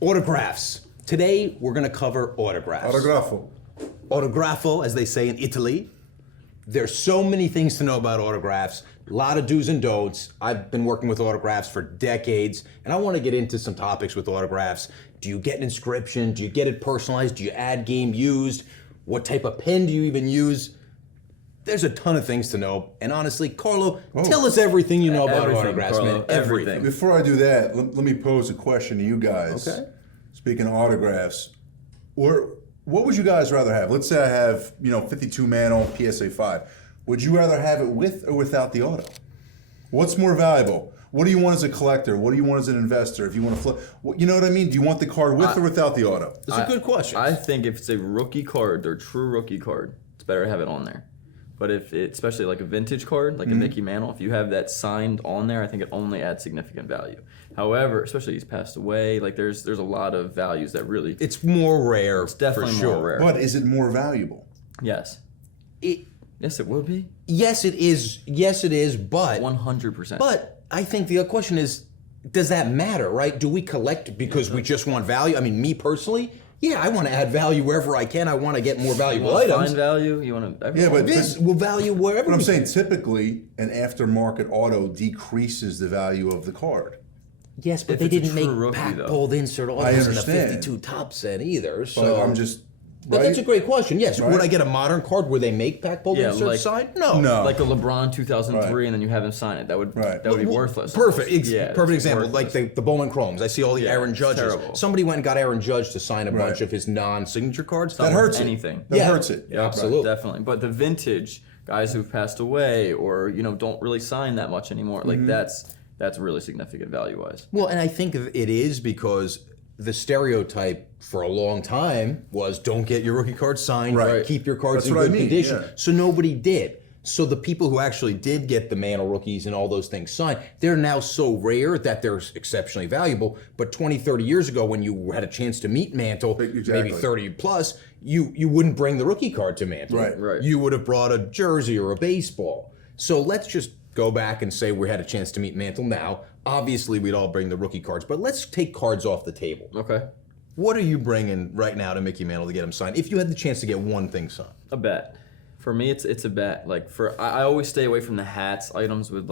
Autographs. Today, we're going to cover autographs. Autografo. Autografo, as they say in Italy. There's so many things to know about autographs. A lot of do's and don'ts. I've been working with autographs for decades, and I want to get into some topics with autographs. Do you get an inscription? Do you get it personalized? Do you add game used? What type of pen do you even use? There's a ton of things to know. And honestly, Carlo, tell us everything you know about autographs, Carlo, man. Everything. Before I do that, let me pose a question to you guys. Okay. Speaking of autographs, what would you guys rather have? Let's say I have, 52 Mantle PSA 5. Would you rather have it with or without the auto? What's more valuable? What do you want as a collector? What do you want as an investor? If you want to flip, you know what I mean? Do you want the card with or without the auto? That's a good question. I think if it's a rookie card or true rookie card, it's better to have it on there. But if it, especially like a vintage card, like a Mickey Mantle, if you have that signed on there, I think it only adds significant value. However, especially he's passed away, like there's a lot of values that really It's more rare. it's definitely for sure. more rare. But is it more valuable? Yes. Yes, it would be. Yes, it is. Yes, it is. But 100%. But I think the question is, does that matter, right? Do we collect because we just want value? I mean, me personally, yeah, I want to add value wherever I can. I want to get more valuable items. Find value. You want to. Yeah, but This will value wherever. But I'm we saying can. typically an aftermarket auto decreases the value of the card. Yes, but if they it's a didn't true make rookie, pack though. pulled insert I autos in the understand. 52 top set either. But So I'm just. But that's a great question. Yes, Right. would I get a modern card where they make pack pulled Yeah, insert like- signed? No. No. Like a LeBron 2003, Right. and then you have him sign it. That would Right. that would be worthless. Perfect. Yeah, Perfect it's example. Like worthless. the Bowman Chromes. I see all the Yeah, Aaron it's Judges. terrible. Somebody went and got Aaron Judge to sign a Right. bunch of his non-signature cards. That hurts it. anything. That hurts it. Yeah, Absolutely. definitely. But the vintage guys who've passed away, or don't really sign that much anymore, like that's really significant value wise. Well, and I think it is because the stereotype for a long time was don't get your rookie card signed, Right. keep your cards That's in what I good mean, condition. yeah. So nobody did. So the people who actually did get the Mantle rookies and all those things signed, they're now so rare that they're exceptionally valuable. But 20, 30 years ago when you had a chance to meet Mantle, Exactly. maybe 30 plus, you wouldn't bring the rookie card to Mantle. Right. You would have brought a jersey or a baseball. So let's just go back and say we had a chance to meet Mantle now. Obviously, we'd all bring the rookie cards, but let's take cards off the table. Okay. What are you bringing right now to Mickey Mantle to get him signed? If you had the chance to get one thing signed. A bet. For me, it's a bet. Like I always stay away from the hats items with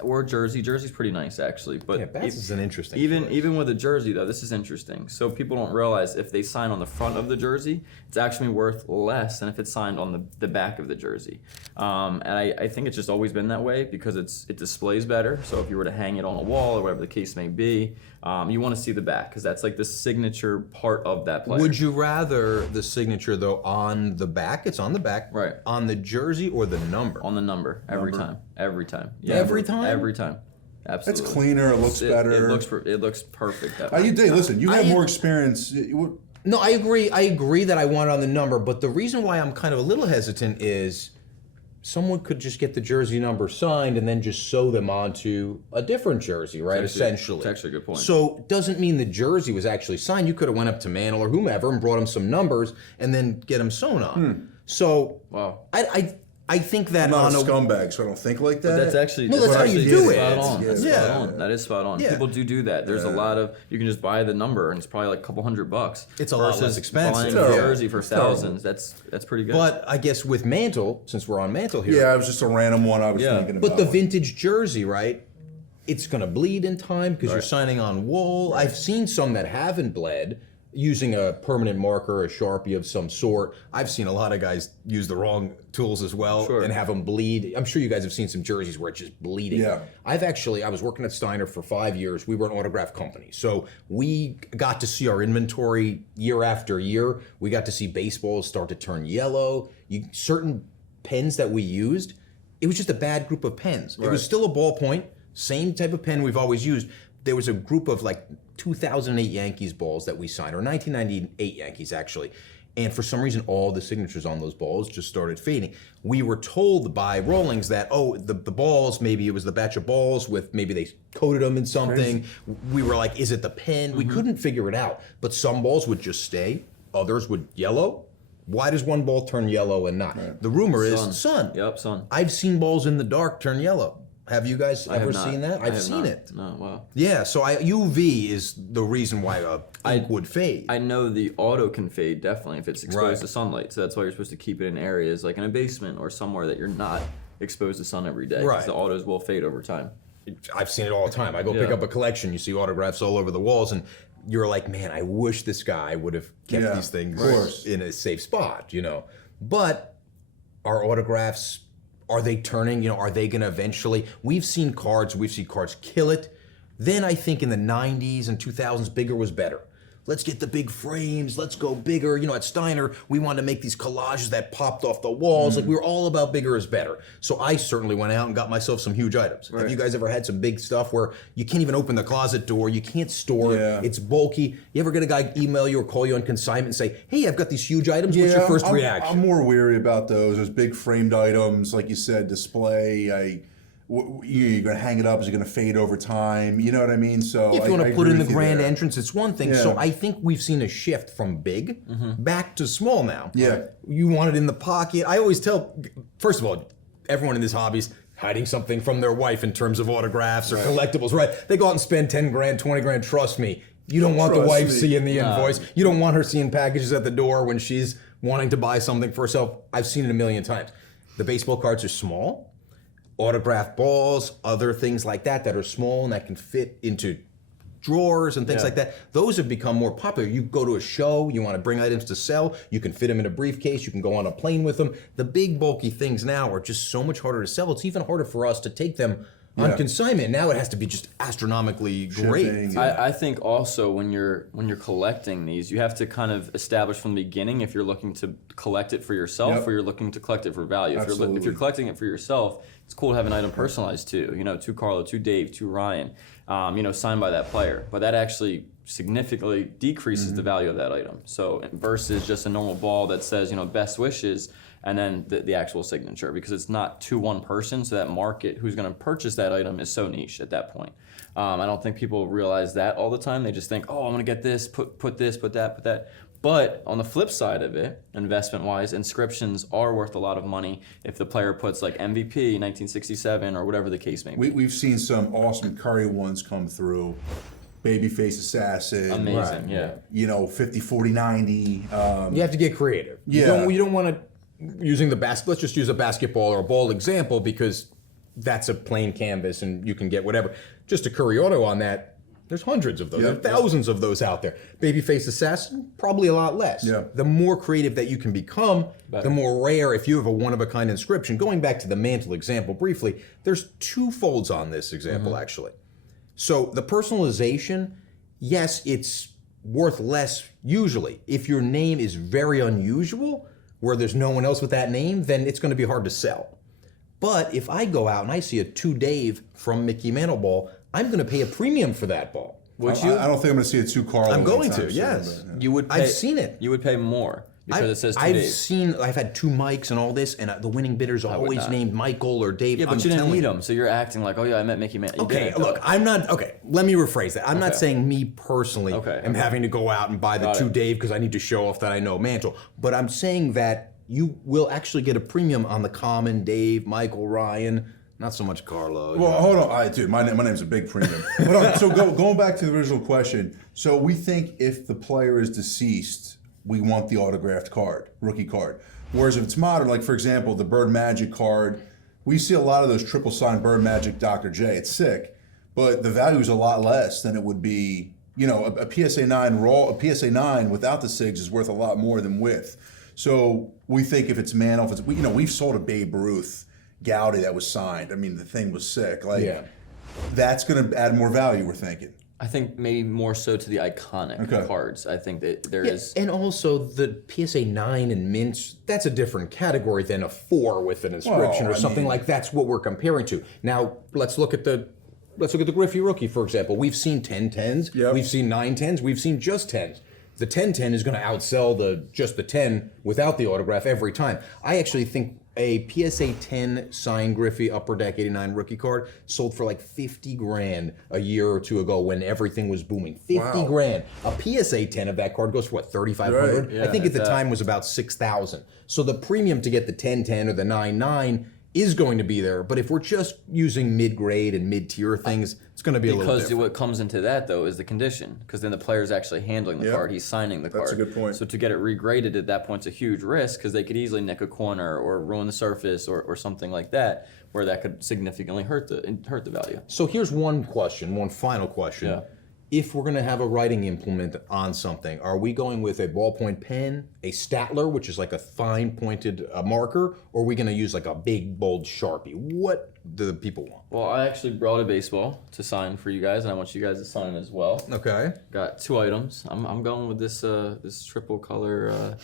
or jersey. Jersey's pretty nice actually, but Yeah, bats is an interesting Even choice. even with a jersey though, this is interesting. So people don't realize if they sign on the front of the jersey, it's actually worth less than if it's signed on the back of the jersey. And I think it's just always been that way because it displays better. So if you were to hang it on a wall or whatever the case may be, you want to see the back because that's like the signature part of that player. Would you rather the signature though on the back? It's on the back. Right. On the jersey or the number? On the number every time. Yeah, Every time? Every time. Absolutely. It's cleaner. It looks better. It looks perfect. That You way. did. Listen, you have I- more experience. No, I agree. I agree that I want it on the number, but the reason why I'm kind of a little hesitant is someone could just get the jersey number signed and then just sew them onto a different jersey, right? Essentially. It's actually a good point. So it doesn't mean the jersey was actually signed. You could have went up to Mantle or whomever and brought him some numbers and then get them sewn on. So Wow. I think that I'm not on a scumbag, so I don't think like that. That's actually No, that's how you do it. Spot on. That's Yeah. spot on. That is spot on. Yeah. People do that. There's a lot of you can just buy the number and it's probably like a couple $100. It's a lot less versus expensive. Buying a Yeah. jersey for thousands. That's pretty good. But I guess with Mantle, since we're on Mantle here, Yeah, it was just a random one I was Yeah. thinking about. but the vintage jersey, right? It's going to bleed in time because you're signing on wool. I've seen some that haven't bled using a permanent marker, a Sharpie of some sort. I've seen a lot of guys use the wrong tools as well Sure. and have them bleed. I'm sure you guys have seen some jerseys where it's just bleeding. Yeah. I was working at Steiner for 5 years. We were an autograph company. So we got to see our inventory year after year. We got to see baseballs start to turn yellow. Certain pens that we used, it was just a bad group of pens. It was still a ballpoint, same type of pen we've always used. There was a group of like 2008 Yankees balls that we signed, or 1998 Yankees actually. And for some reason, all the signatures on those balls just started fading. We were told by Rawlings that, the balls, maybe it was the batch of balls with, maybe they coated them in something. We were like, is it the pen? We couldn't figure it out. But some balls would just stay, others would yellow. Why does one ball turn yellow and not? The rumor is sun. Yep, sun. I've seen balls in the dark turn yellow. Have you guys I have ever not. seen that? I I've have seen not. it. No, wow. Yeah, so UV is the reason why ink would fade. I know the auto can fade definitely if it's exposed Right. to sunlight. So that's why you're supposed to keep it in areas like in a basement or somewhere that you're not exposed to sun every day. 'Cause Right. the autos will fade over time. I've seen it all the time. I go pick Yeah. up a collection, you see autographs all over the walls, and you're like, man, I wish this guy would have kept Yeah, these things of course. in a safe spot, But our autographs, are they turning? Are they going to eventually? We've seen cards kill it. Then I think in the 90s and 2000s, bigger was better. Let's get the big frames. Let's go bigger. At Steiner, we wanted to make these collages that popped off the walls. Like we were all about bigger is better. So I certainly went out and got myself some huge items. Have you guys ever had some big stuff where you can't even open the closet door? You can't store Yeah. it. It's bulky. You ever get a guy email you or call you on consignment and say, hey, I've got these huge items. What's your first reaction? I'm more weary about those. Those big framed items, like you said, display. You're going to hang it up. Is it going to fade over time? You know what I mean? So If you want to put in the grand entrance, it's one thing. Yeah. So I think we've seen a shift from big back to small now. Yeah. You want it in the pocket. I always tell, first of all, everyone in this hobby's hiding something from their wife in terms of autographs or collectibles, right? They go out and spend 10 grand, 20 grand. Trust me. You don't want the Trust wife me. seeing the invoice. You don't want her seeing packages at the door when she's wanting to buy something for herself. I've seen it a million times. The baseball cards are small. Autographed balls, other things like that are small and that can fit into drawers and things like that. Those have become more popular. You go to a show, you want to bring items to sell, you can fit them in a briefcase, you can go on a plane with them. The big bulky things now are just so much harder to sell. It's even harder for us to take them on consignment. Now it has to be just astronomically great. Shipping, I think also when you're collecting these, you have to kind of establish from the beginning if you're looking to collect it for yourself or you're looking to collect it for value. If you're collecting it for yourself, it's cool to have an item personalized too. To Carlo, to Dave, to Ryan, signed by that player. But that actually significantly decreases the value of that item. So versus just a normal ball that says best wishes. And then the actual signature, because it's not to one person, so that market who's going to purchase that item is so niche at that point. I don't think people realize that all the time. They just think, oh, I'm going to get this, put this, put that. But on the flip side of it, investment-wise, inscriptions are worth a lot of money if the player puts like MVP 1967 or whatever the case may be. We've seen some awesome Curry ones come through. Babyface Assassin. Amazing, yeah. 50, 40, 90. You have to get creative. Yeah. You don't want to, using the basket, let's just use a basketball or a ball example because that's a plain canvas and you can get whatever. Just a Curry auto on that, there's hundreds of those. Yep. There are thousands of those out there. Babyface Assassin, probably a lot less. Yeah. The more creative that you can become, the more rare. If you have a one-of-a-kind inscription, going back to the mantle example briefly, there's two folds on this example actually. So the personalization, yes, it's worth less usually. If your name is very unusual, where there's no one else with that name, then it's going to be hard to sell. But if I go out and I see a To Dave from Mickey Mantle ball, I'm going to pay a premium for that ball. Would I you? don't think I'm going to see a 2 Carlo. I'm going anytime to, soon, yes. but, You would. Pay, I've seen it. You would pay more because it says To Dave. I've had two Mikes and all this, and the winning bidders are always not. named Michael or Dave. Yeah, but I'm you didn't telling meet you. him, so you're acting like, oh yeah, I met Mickey Mantle. Okay, look, I'm not, let me rephrase that. I'm not Okay. saying me personally am having to go out and buy the Got To it. Dave because I need to show off that I know Mantle. But I'm saying that you will actually get a premium on the common Dave, Michael, Ryan, not so much Carlo. Well, hold on. Dude, my name's a big premium. But so going back to the original question. So we think if the player is deceased, we want the autographed card, rookie card. Whereas if it's modern, like for example, the Bird Magic card, we see a lot of those triple signed Bird Magic Dr. J. It's sick, but the value is a lot less than it would be. A PSA 9 raw, a PSA 9 without the SIGs is worth a lot more than with. So we think if it's Mantle, if it's we've sold a Babe Ruth Gowdy that was signed. I mean, the thing was sick. That's going to add more value. We're thinking. I think maybe more so to the iconic cards. I think that there is. And also the PSA 9 and mints, that's a different category than a 4 with an inscription or something like that's what we're comparing to. Now, let's look at the Griffey rookie, for example. We've seen 10-10s, we've seen 9-10s, we've seen just 10s. The 10-10 is going to outsell just the 10 without the autograph every time. I actually think a PSA 10 signed Griffey Upper Deck 89 rookie card sold for like 50 grand a year or two ago when everything was booming. 50 grand. A PSA 10 of that card goes for what, 3,500? Right. I think at the time was about 6,000. So the premium to get the 10-10 or the 9-9 is going to be there. But if we're just using mid-grade and mid-tier things, it's going to be a little Because different. what comes into that though is the condition, because then the player's actually handling the Yep. card, he's signing the card. That's a good point. So to get it regraded at that point's a huge risk, because they could easily nick a corner or ruin the surface or something like that, where that could significantly hurt the value. So here's one question, one final question. Yeah. If we're going to have a writing implement on something, are we going with a ballpoint pen, a Statler, which is like a fine pointed marker, or are we going to use like a big bold Sharpie? What do the people want? Well, I actually brought a baseball to sign for you guys, and I want you guys to sign as well. Okay. Got 2 items. I'm going with this triple color.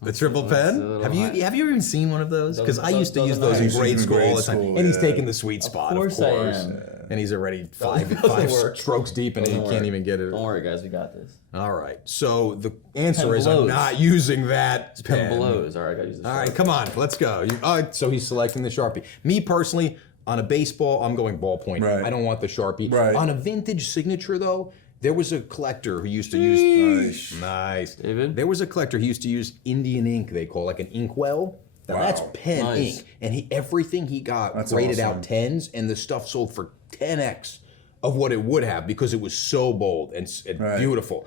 The triple That's a pen? little Have you high. even seen one of those? Because I used to use doesn't those in matter. grade In school all the grade time. school, And he's yeah. taking the sweet spot, of course course. I am. And he's already five work. strokes deep and he Doesn't can't work. even get it. Don't worry, guys, we got this. All right. So the answer Pen is I'm blows. not using that Pen pen. blows. All right, I gotta use this. All right, come on, let's go. All right, so he's selecting the Sharpie. Me personally, on a baseball, I'm going ballpoint. Right. I don't want the Sharpie. Right. On a vintage signature, though, there was a collector who used to use. Nice. David? There was a collector who used to use Indian ink. They call like an inkwell. Now that's Wow. pen Nice. ink, and everything he got That's rated awesome. out 10s, and the stuff sold for 10x of what it would have because it was so bold and Right. beautiful.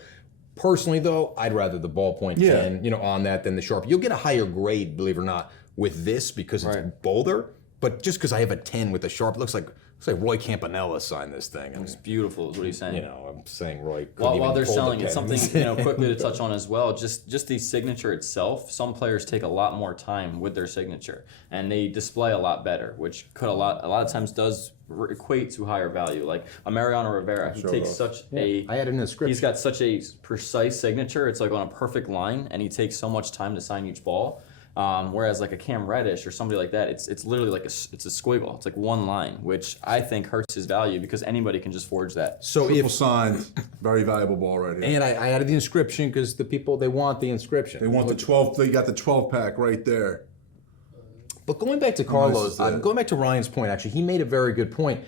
Personally, though, I'd rather the ballpoint Yeah. pen, on that than the Sharpie. You'll get a higher grade, believe it or not, with this because it's Right. bolder. But just because I have a 10 with a Sharpie, looks like Roy Campanella signed this thing. And, It's beautiful, is what he's saying. I'm saying Roy. couldn't While even they're hold the selling it, pen. something quickly to touch on as well. Just the signature itself. Some players take a lot more time with their signature, and they display a lot better, which could a lot of times does equate to higher value. Like a Mariano Rivera, he takes such a. I had an inscription. He's got such a precise signature. It's like on a perfect line, and he takes so much time to sign each ball. Whereas like a Cam Reddish or somebody like that, it's literally like it's a squiggle. It's like one line, which I think hurts his value because anybody can just forge that. So Triple if signed, very valuable ball right here. and I added the inscription because the people they want the inscription. They want the 12. They got the 12 pack right there. But going back to Carlos, Nice, yeah. going back to Ryan's point, actually, he made a very good point.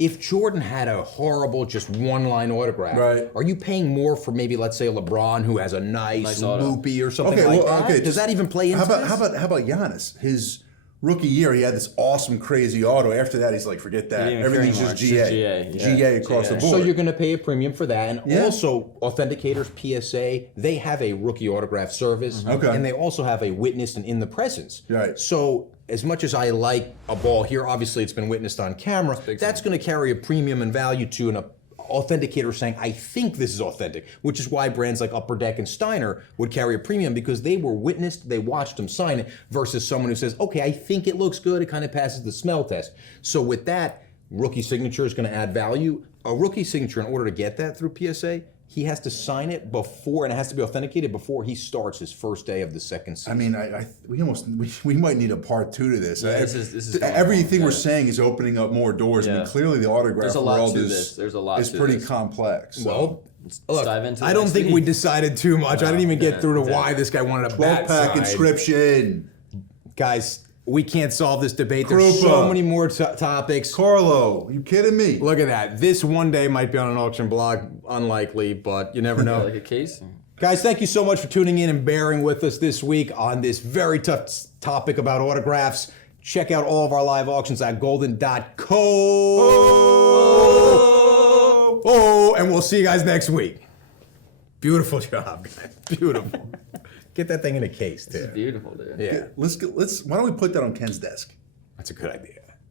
If Jordan had a horrible, just one-line autograph, Right. are you paying more for maybe, let's say, LeBron, who has a nice auto. loopy or something Okay, like well, that? okay. Does that even play into How about this? how about Giannis? His rookie year, he had this awesome, crazy auto. After that, he's like, forget that. didn't even Everything's care just anymore. GA, It's just GA, yeah. across GA. the So board. you're going to pay a premium for that, and Yeah. also authenticators, PSA, they have a rookie autograph service, Okay. and they also have a witnessed and in the presence. Right. So as much as I like a ball here, obviously it's been witnessed on camera. That's going to carry a premium and value to an authenticator saying, I think this is authentic, which is why brands like Upper Deck and Steiner would carry a premium because they were witnessed, they watched them sign it, versus someone who says, okay, I think it looks good, it kind of passes the smell test. So with that, rookie signature is going to add value. A rookie signature, in order to get that through PSA, he has to sign it before, and it has to be authenticated before he starts his first day of the second season. I mean, we might need a part 2 to this. Yeah, this is going everything on, we're yeah. saying is opening up more doors. I mean, Yeah. clearly the autograph There's a lot world to is this. There's a lot is to pretty this. complex. well, Let's look, dive into I the don't next think we week. decided too much. I didn't even get through to why this guy wanted a 12 bat pack side. inscription. Guys, we can't solve this debate. There's so Krupa. many more topics. Carlo, you kidding me? Look at that. This one day might be on an auction block. Unlikely, but you never know. like a case. Guys, thank you so much for tuning in and bearing with us this week on this very tough topic about autographs. Check out all of our live auctions at goldin.co. Oh, and we'll see you guys next week. Beautiful job, guys. Beautiful. Get that thing in a case, too. Beautiful, dude. Yeah, Why don't we put that on Ken's desk? that's a good idea.